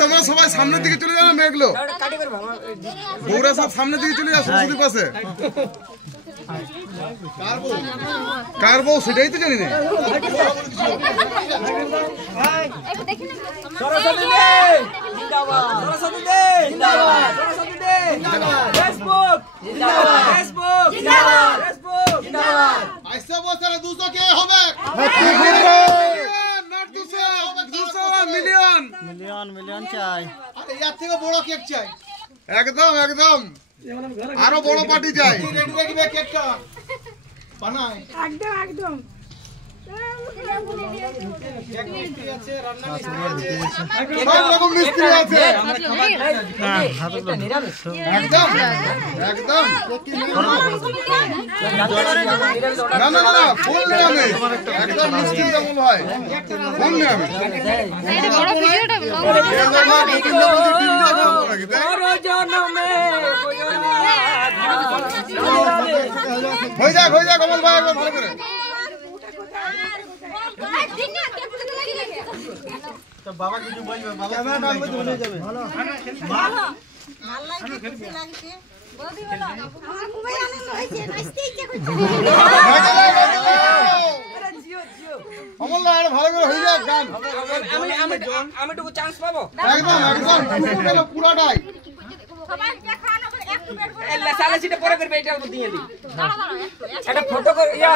তোমরা সবাই সামনের দিকে চলে যাও, মেঘলো বউরা সব সামনের দিকে চলে যাও সরস্বতীর পাশে। কার বউ সেটাই তো জানি না। একদম একদম আরো বড় পার্টি চাই। একদম হয়ে যাক কমল ভাই একবার ভালো করে। বাবা কিছু বলবে, বাবা বলে যাবে। ভালো লাগছে বৌদি বলো আমার খুবই আনন্দ হয়েছে, নাচতে ইচ্ছে করছে। কমল ভাই আর ভালো করে হয়ে যাক গান। আমি একটু চান্স পাবো। একদম একদম পুরোটাই সবাই দেখানো একটু বের করে এলা সালা সিটা পরে করবে, এটা দিয়ে দি একটা ফটো করে ইয়া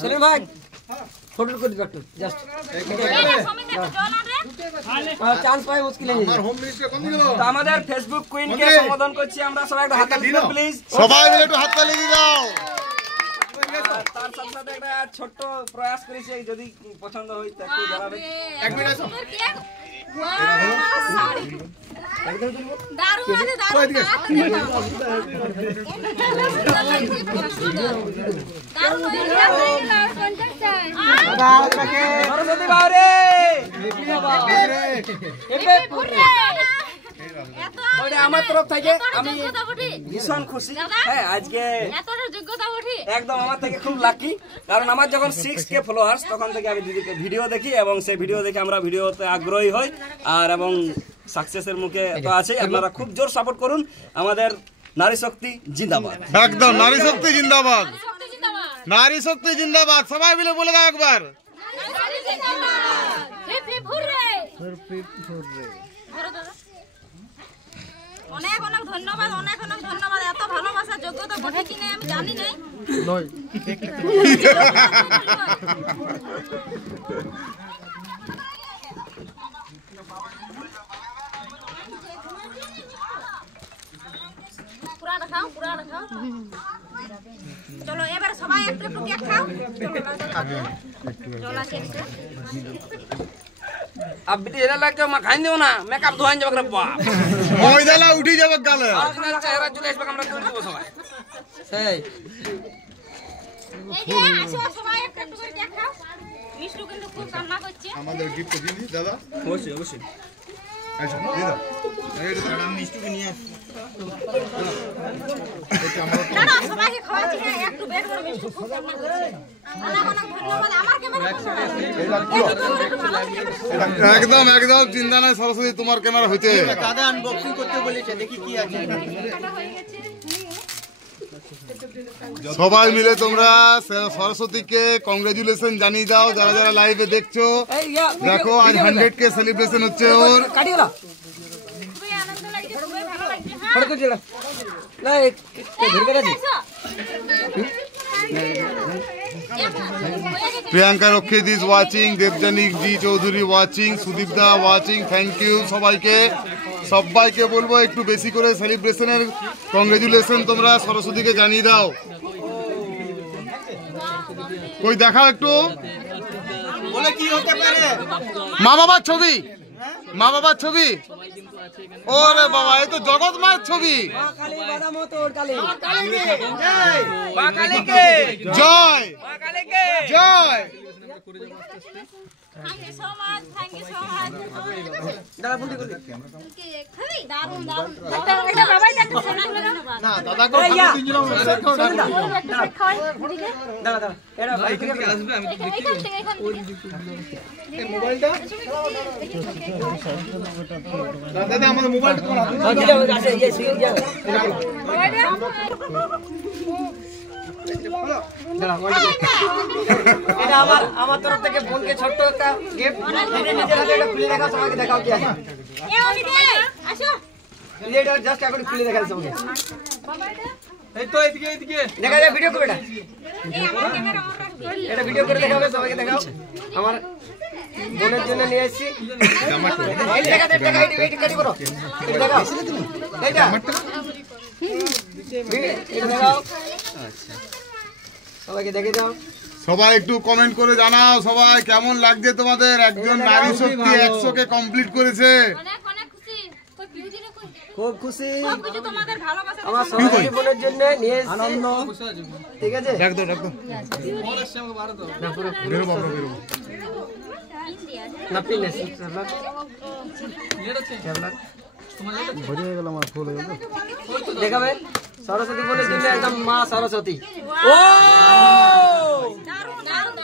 সেলিম ভাই ফটো করে দিও একটু জাস্ট চান্স পাই মুশকিল নেই। আমার হোম মিনিস্টার কোন দিল তো আমাদের ফেসবুক কুইন কে সম্বোধন করছি আমরা, সবাই একটু হাততালি দিন প্লিজ, সবাই মিলে একটু হাততালি দাও। তার সাথে সাথে একটা ছোট প্রয়াস করেছি, যদি পছন্দ হয় তো একটু জানাবে। এক মিনিট সরস্বতী বাউরে আমার তরফ থেকে আমি ভীষণ খুশি। হ্যাঁ আজকে একদম আমার থেকে খুব লাকি, কারণ আমার যখন 6K ফলোয়ার্স তখন থেকে আমি দিদিকে ভিডিও দেখি এবং সেই ভিডিও দেখে আমরা ভিডিওতে আগ্রহী হই আর এবং সাকসেসের মুখে তো আছে। আপনারা খুব জোর সাপোর্ট করুন, আমাদের নারী শক্তি জিন্দাবাদ। একদম নারী শক্তি জিন্দাবাদ, নারী শক্তি জিন্দাবাদ। সবাই মিলে বলে দাও একবার। অনেক অনেক ধন্যবাদ, অনেক অনেক ধন্যবাদ। এত ভালোবাসার যোগ্যতা বটে কিনা আমি জানি নাই। পুরা দেখাও, পুরা দেখাও। চলো এবার সবাই একটু একটু কেক খাও। চলো কেক খাও। अब बेटी एला लगे मा खाइन देऊ ना मेकअप धोइन जब रे बाप ओइ देला उठी जाब गाले आपने चेहरा चले আসবে আমরা করে দেব সবাই সেই এই যে আসো সবাই একটু করে কেক খাও। মিষ্টি কিন্তু খুব কান্না করছে, আমাদের গিফট দিদি দাদা অবশ্যই অবশ্যই আচ্ছা দি দাও এই দাদা মিষ্টিকে নিয়ে আস। এটা আমরা না সবাইকে খাওয়াচ্ছি না, একটু বের করে মিষ্টি খুব কান্না করছে। অনেক অনেক ধন্যবাদ। আমার ক্যামেরা একদম একদম চিন্তা নাই সরস্বতী, তোমার ক্যামেরা হইছে। দাদা আনবক্সিং করতে বলেছে, দেখি কি আছে। সবাই মিলে তোমরা সরস্বতীকে কংগ্রেচুলেশন জানিয়ে দাও। যারা যারা লাইভে দেখছো দেখো, আজ 100K সেলিব্রেশন হচ্ছে ওর। Priyanka Rakshit is watching, Debjani ji Chowdhury watching, Sudip da watching. Thank you সবাইকে। সবাইকে বলবো একটু বেশি করে সেলিব্রেশনের কংগ্রেচুলেশন তোমরা সরস্বতীকে জানিয়ে দাও। কই দেখাও একটু বলে কি হতে পারে। মা বাবার ছবি, মা বাবার ছবি ওরে বাবা, এই তো জগৎ মায়ের ছবি। জয় জয়। Thank you so much. Thank you so much. দারুন দারুন। এটা বাবাই দেখতে সোনা তুলে দাও না দাদা কো তিনজন দাঁড়া দাঁড়া এটা ভাই থেকে আসবে আমি দেখি এই মোবাইলটা দাদা আমাদের মোবাইলটা কোন হাতে দিলে আছে এই সিগন্যাল দিয়া এটা আমার তরফ থেকে বোনকে ছোট্ট একটা গিফট নিজের হাতে এটা খুলে দেখা সবাইকে দেখাও কি আছে এ ওই দে আসো এটা জাস্ট এখন খুলে দেখাও সবাইকে এই তো এদিকে দেখা যায় ভিডিও করে এটা ভিডিও করে দেখাবে সবাইকে দেখাও আমার বোনের জন্য নিয়ে আসছি এই দেখা দেখা এই কাটি করো দেখাও এইটা দেখাও আচ্ছা সবাইকে দেখে যাও সবাই একটু কমেন্ট করে জানাও সবাই কেমন লাগছে তোমাদের। একজন নারী শক্তি 100 কে কমপ্লিট করেছে। অনেক অনেক খুশি কই পিউজি রে কই খুব খুশি সব কিছু তোমাদের ভালোবাসা আমার সবাই বোনের জন্য নিয়ে আনন্দ ঠিক আছে ডাক দাও বেরো বাবা বেরো না পিনে দেখাবে সরস্বতী বোনের জন্য একদম মা সরস্বতী ও দারুন দারুন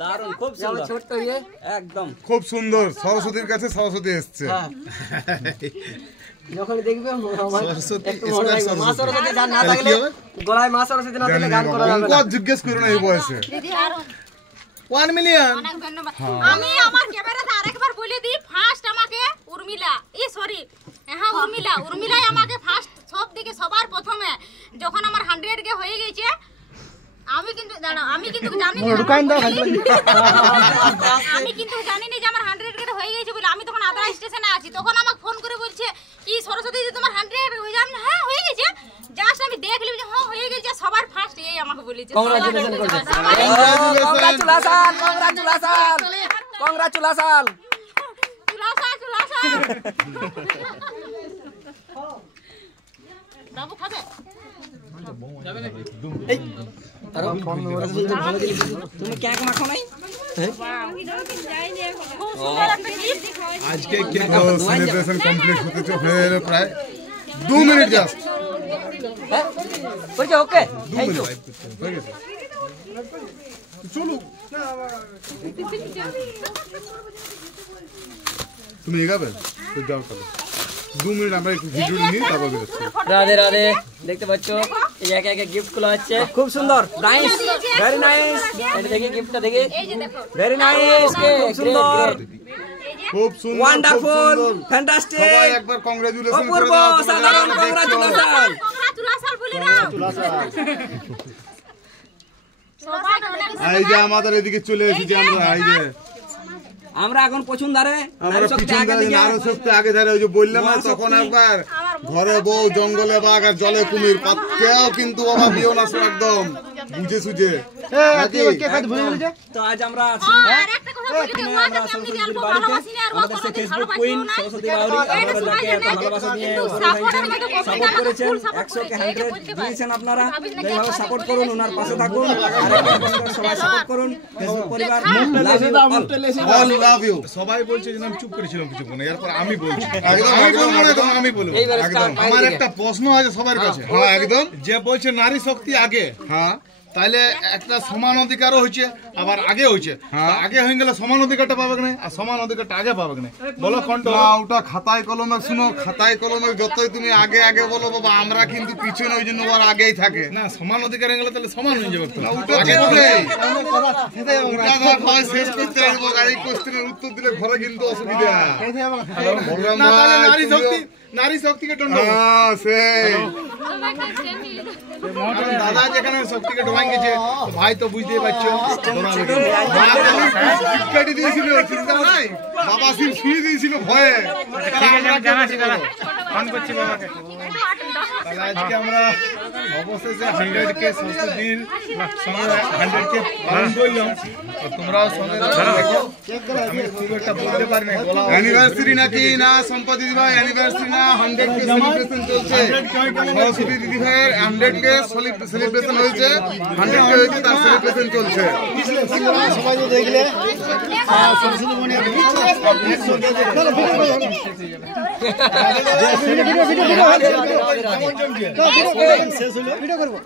দারুন খুব সুন্দর ছোট্ট ইয়ে একদম খুব সুন্দর। সরস্বতীর কাছে সরস্বতী এসছে। যখন দেখবে মা সরস্বতী গান না থাকলে গলায় মা সরস্বতী না থাকলে গান করা যাবে না। জিজ্ঞেস করো না এই বয়সে দিদি দারুন 1 মিলিয়ন। অনেক ধন্যবাদ। আমি আমার ক্যামেরাতে আরেকবার বলে দিই ফার্স্ট আমাকে উর্মিলা সরি হ্যাঁ উর্মিলাই আমাকে ফার্স্ট সব থেকে সবার প্রথমে যখন আমার 100 কে হয়ে গেছে আমি কিন্তু জানি না আমি কিন্তু জানি না যে আমার 100 কে হয়ে গেছে বলে। আমি তখন আদ্রা স্টেশনে আছি তখন আমাকে ফোন করে বলছে কি সরস্বতী দিদি তোমার 100 হয়ে যাবে না? হ্যাঁ হয়ে গেছে। জাস্ট আমি দেখলাম যে হ্যাঁ হয়ে গেছে সবার ফার্স্ট এই আমাকে বলেছে কংগ্রাচুলেশন বাবু খাবে তুমি কেক মাখো নাই আজকে কেক সেলিব্রেশন কমপ্লিট হতে হয়ে এলো প্রায় 2 minute just. Okay thank you চলো তুমি এগাবে তো যাও চলো 2 মিনিট আমরা একটু ভিডিও নিই তারপর বেরোচ্ছি। রাধে রাধে দেখতে পাচ্ছ এই একে একে গিফট গুলো আছে খুব সুন্দর নাইস ভেরি নাইস এটা দেখি গিফটটা দেখি ভেরি নাইস খুব সুন্দর খুব সুন্দর ওয়ান্ডারফুল ফ্যান্টাস্টিক সবাই একবার কংগ্রাচুলেশন করে অপূর্ব দাও। অসাধারণ কংগ্রাচুলেশন কংগ্রাচুলেশন বলে দাও এই যে আমাদের এদিকে চলে এসেছি আমরা। এই যে আমরা এখন পছন্দারে আমরা পিছন ধারে আরো শক্তি আগে ধারে ওই যে বললাম না তখন একবার ঘরে বউ জঙ্গলে বাঘ আর জলে কুমির কেউ কিন্তু বাবা বিও না একদম বুঝে সুঝে। তো আজ আমরা আছি আর একটা কথা বলি তো আমরা সরস্বতীর বাড়িতে আমাদের সে ফেসবুক কুইন সরস্বতী বাউরি আপনারা যাকে এত ভালোবাসা দিয়ে সাপোর্ট করেছেন 100 কে 100 দিয়েছেন আপনারা এইভাবে সাপোর্ট করুন ওনার পাশে থাকুন আর সবাই সাপোর্ট করুন ফেসবুক পরিবার অল লাভ ইউ। সবাই বলছে যে আমি চুপ করেছিলাম কিছুক্ষণ এরপর আমি বলছি একদম আমি বলবো একদম। আমার একটা প্রশ্ন আছে সবার কাছে। হ্যাঁ একদম। যে বলছে নারী শক্তি আগে, হ্যাঁ তাহলে একটা সমান অধিকারও হয়েছে আবার আগে হয়েছে। আগে হয়ে গেলে সমান অধিকারটা পাবে না আর সমান অধিকারটা আগে পাবে না। বলো কোনটা? না ওটা খাতায় কলমে শুনো, খাতায় কলমে যতই তুমি আগে আগে বলো বাবা আমরা কিন্তু পিছনে ওই জন্য ওর আগেই থাকে না সমান অধিকার হয়ে গেলে তাহলে সমান হয়ে যাবে তো। না, ওটা আগে হবে। হবে। ওটা ধর ভাই শেষ করতে আসবো আর এই কোশ্চেনের উত্তর দিলে ঘরে কিন্তু অসুবিধা। বললাম না তাহলে ভাই, নারী তুমিও- শক্তি নারী শক্তিকে দণ্ড। হ্যাঁ সেই দাদা যেখানে শক্তিকে ডোবাই গেছে ভাই তো বুঝতেই পারছো। কেটে দিয়েছিল চিন্তা নাই বাবা সিং শুয়ে দিয়েছিল ভয়ে। তাহলে আজকে আমরা অবশেষে 100K সংস্কৃতির সঙ্গে 100K পালন করলাম। তো তোমরাও সঙ্গে দেখো। আমি খুব একটা বলতে পারি না। অ্যানিভার্সারি নাকি না সম্পদ দিদি ভাই, অ্যানিভার্সারি না 100K সেলিব্রেশন চলছে। সরস্বতী দিদি ভাইয়ের 100K সেলিব্রেশন হয়েছে, 100K হয়েছে, তার সেলিব্রেশন চলছে। সবাই দেখলে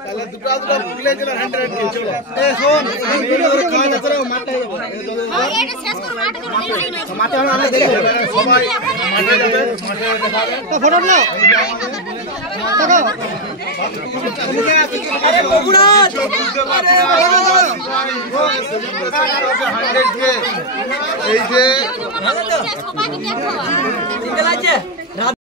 তাহলে দুটো ভুলে গেলে 100K চলো। সবাই মাঠে যাবে, মাঠে দেখাবে ফটো না এই যে সবাইকে দেখো